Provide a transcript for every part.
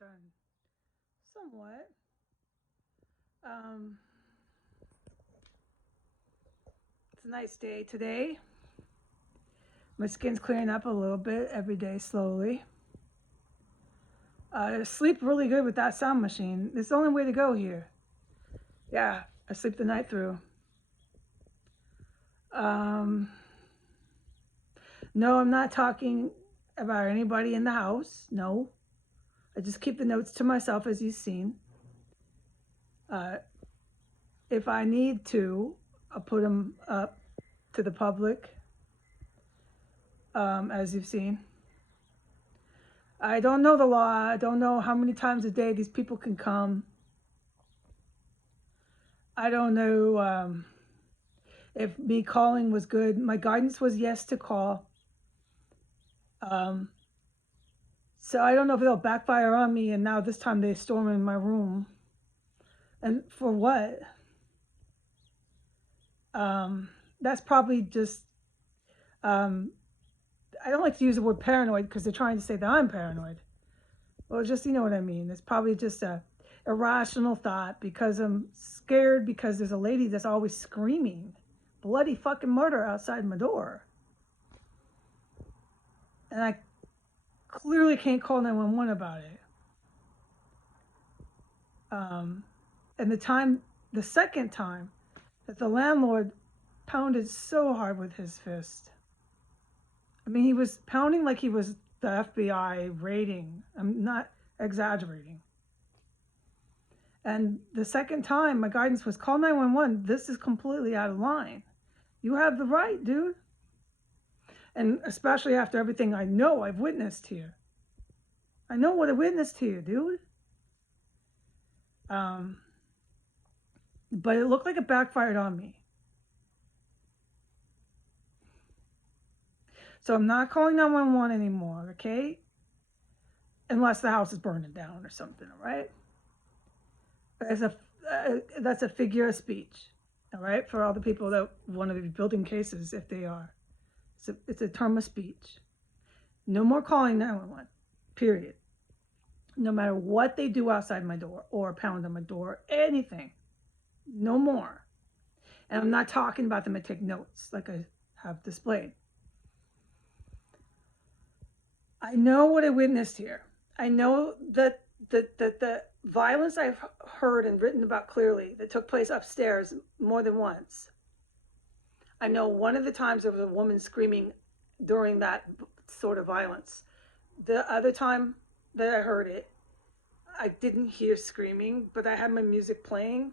done. Somewhat. Um, it's a nice day today. My skin's clearing up a little bit every day, slowly. I sleep really good with that sound machine. It's the only way to go here. Yeah, I sleep the night through. Um, no, I'm not talking about anybody in the house. No, I just keep the notes to myself, as you've seen. Uh, if I need to, I'll put them up to the public, as you've seen. I don't know the law. I don't know how many times a day these people can come. I don't know if me calling was good. My guidance was yes to call. Um, so I don't know if it'll backfire on me. And now this time they storm in my room. And for what? Um, that's probably just, um, I don't like to use the word paranoid because they're trying to say that I'm paranoid. Well, just, you know what I mean. It's probably just a irrational thought because I'm scared because there's a lady that's always screaming bloody fucking murder outside my door. And I clearly can't call 911 about it. And the second time that the landlord pounded so hard with his fist. I mean, he was pounding like he was the FBI raiding. I'm not exaggerating. And the second time, my guidance was call 911. This is completely out of line. You have the right, dude. And especially after everything I know I've witnessed here. I know what I witnessed here, dude. Um, but it looked like it backfired on me. So I'm not calling 911 anymore, okay? Unless the house is burning down or something, all right? That's a figure of speech, all right? For all the people that want to be building cases, if they are. It's a term of speech. No more calling 911, period. No matter what they do outside my door or pound on my door, anything. No more. And I'm not talking about them to take notes like I have displayed. I know what I witnessed here. I know that the violence I've heard and written about clearly that took place upstairs more than once. I know one of the times there was a woman screaming during that sort of violence. The other time that I heard it, I didn't hear screaming, but I had my music playing.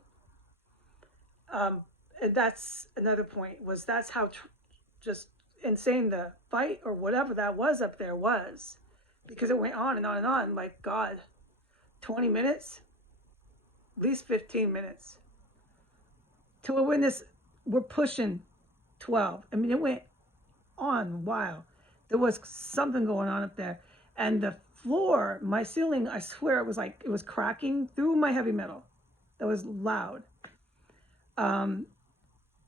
Um, and that's another point, was that's how just insane the fight or whatever that was up there was, because it went on and on and on. Like, God, 20 minutes, at least 15 minutes. To a witness, we're pushing 12. I mean, it went on a while. There was something going on up there. And the floor, my ceiling, I swear it was cracking through my heavy metal. That was loud. Um,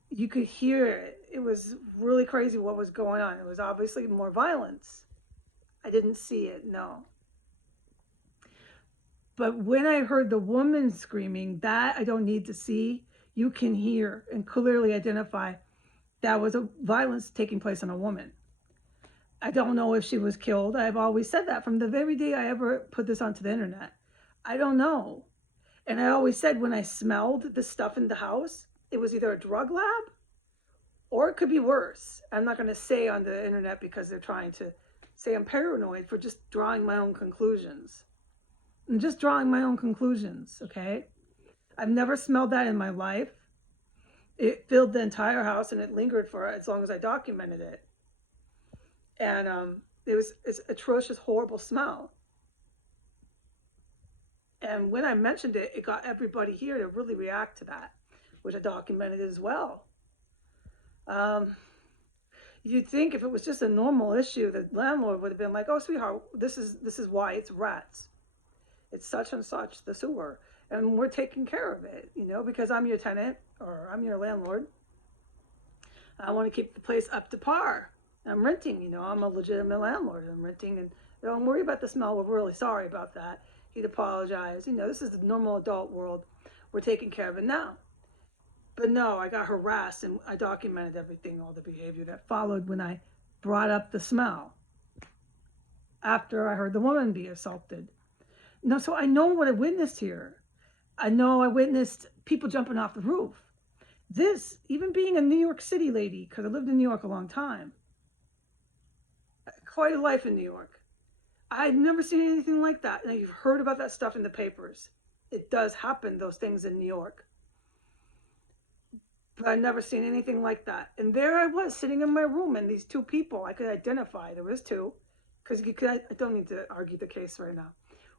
you could hear it. It was really crazy what was going on. It was obviously more violence. I didn't see it, no. But when I heard the woman screaming, that I don't need to see. You can hear and clearly identify that was a violence taking place on a woman. I don't know if she was killed. I've always said that from the very day I ever put this onto the internet. I don't know. And I always said when I smelled the stuff in the house, it was either a drug lab or it could be worse. I'm not going to say on the internet because they're trying to say I'm paranoid for just drawing my own conclusions. I'm just drawing my own conclusions, okay? I've never smelled that in my life. It filled the entire house and it lingered for as long as I documented it. And it's atrocious, horrible smell. And when I mentioned it, it got everybody here to really react to that, which I documented as well. Um, you'd think if it was just a normal issue, the landlord would have been like, "Oh, sweetheart, this is why it's rats. It's such and such the sewer, and we're taking care of it, you know, because I'm your tenant or I'm your landlord. I want to keep the place up to par. I'm renting, you know, I'm a legitimate landlord. I'm renting, and don't worry about the smell. We're really sorry about that. He'd apologize. You know, this is the normal adult world. We're taking care of it now. But no, I got harassed and I documented everything, all the behavior that followed when I brought up the smell after I heard the woman be assaulted. No, so I know what I witnessed here. I know I witnessed people jumping off the roof. This, even being a New York City lady, because I lived in New York a long time, quite a life in New York. I've never seen anything like that. And you've heard about that stuff in the papers. It does happen, those things in New York. But I've never seen anything like that. And there I was sitting in my room, and these two people I could identify. There was two, because I don't need to argue the case right now.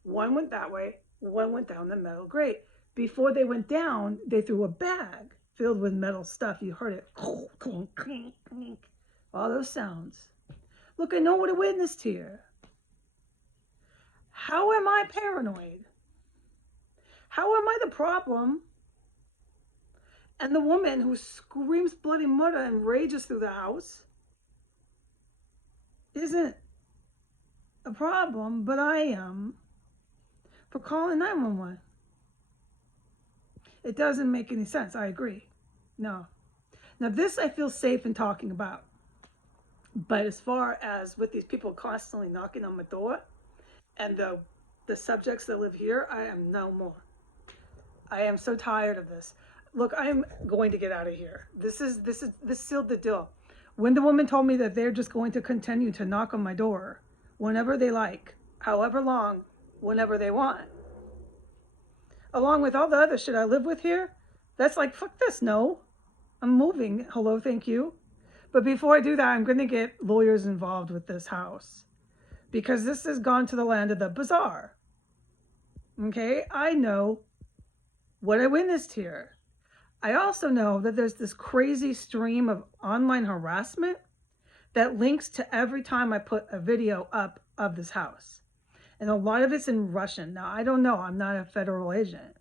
One went that way, one went down the metal grate. Before they went down, they threw a bag filled with metal stuff. You heard it. All those sounds. Look, I know what I witnessed here. How am I paranoid? How am I the problem? And the woman who screams bloody murder and rages through the house isn't a problem, but I am for calling 911. It doesn't make any sense. I agree. No. Now, this I feel safe in talking about. But as far as with these people constantly knocking on my door and the subjects that live here, I am no more. I am so tired of this. Look, I'm going to get out of here. This sealed the deal. When the woman told me that they're just going to continue to knock on my door whenever they like, however long, whenever they want, along with all the other shit I live with here, that's like, fuck this, no. I'm moving. Hello, thank you. But before I do that, I'm going to get lawyers involved with this house because this has gone to the land of the bizarre. Okay? I know what I witnessed here. I also know that there's this crazy stream of online harassment that links to every time I put a video up of this house. And a lot of it's in Russian. Now, I don't know. I'm not a federal agent.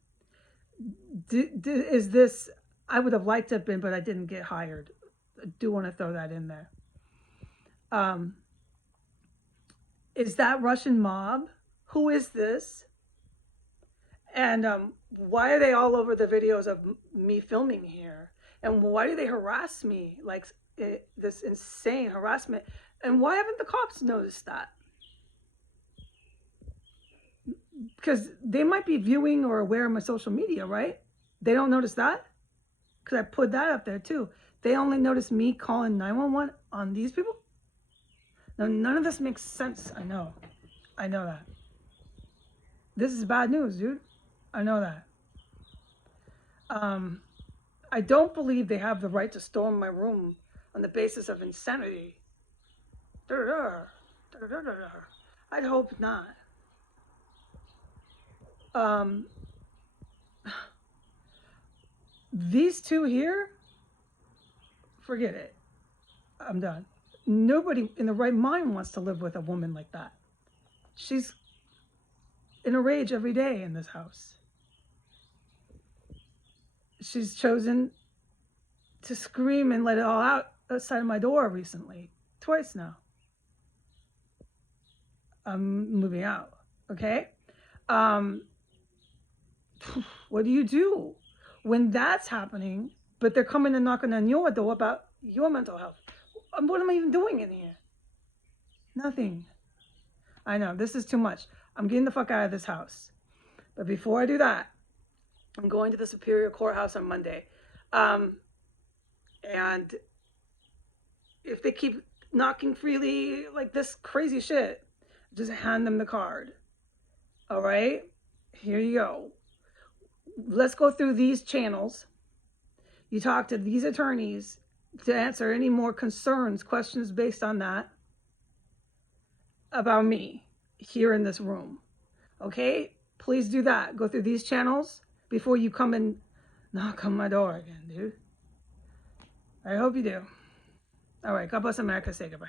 Is this, I would have liked to have been, but I didn't get hired. I do want to throw that in there. Is that Russian mob? Who is this? And why are they all over the videos of me filming here? And why do they harass me like this insane harassment? And why haven't the cops noticed that? Because they might be viewing or aware of my social media, right? They don't notice that? Because I put that up there too. They only notice me calling 911 on these people? Now, none of this makes sense. I know that. This is bad news, dude. I know that. I don't believe they have the right to storm my room on the basis of insanity. I'd hope not. These two here, forget it. I'm done. Nobody in the right mind wants to live with a woman like that. She's in a rage every day in this house. She's chosen to scream and let it all out outside of my door recently. Twice now. I'm moving out. Okay? What do you do when that's happening, but they're coming and knocking on your door about your mental health? What am I even doing in here? Nothing. I know, this is too much. I'm getting the fuck out of this house. But before I do that, I'm going to the Superior Courthouse on Monday. And if they keep knocking freely like this crazy shit, just hand them the card. All right? Here you go. Let's go through these channels. You talk to these attorneys to answer any more concerns, questions based on that about me here in this room. Okay? Please do that. Go through these channels before you come and knock on my door again, dude. I hope you do. All right. God bless America. Say goodbye.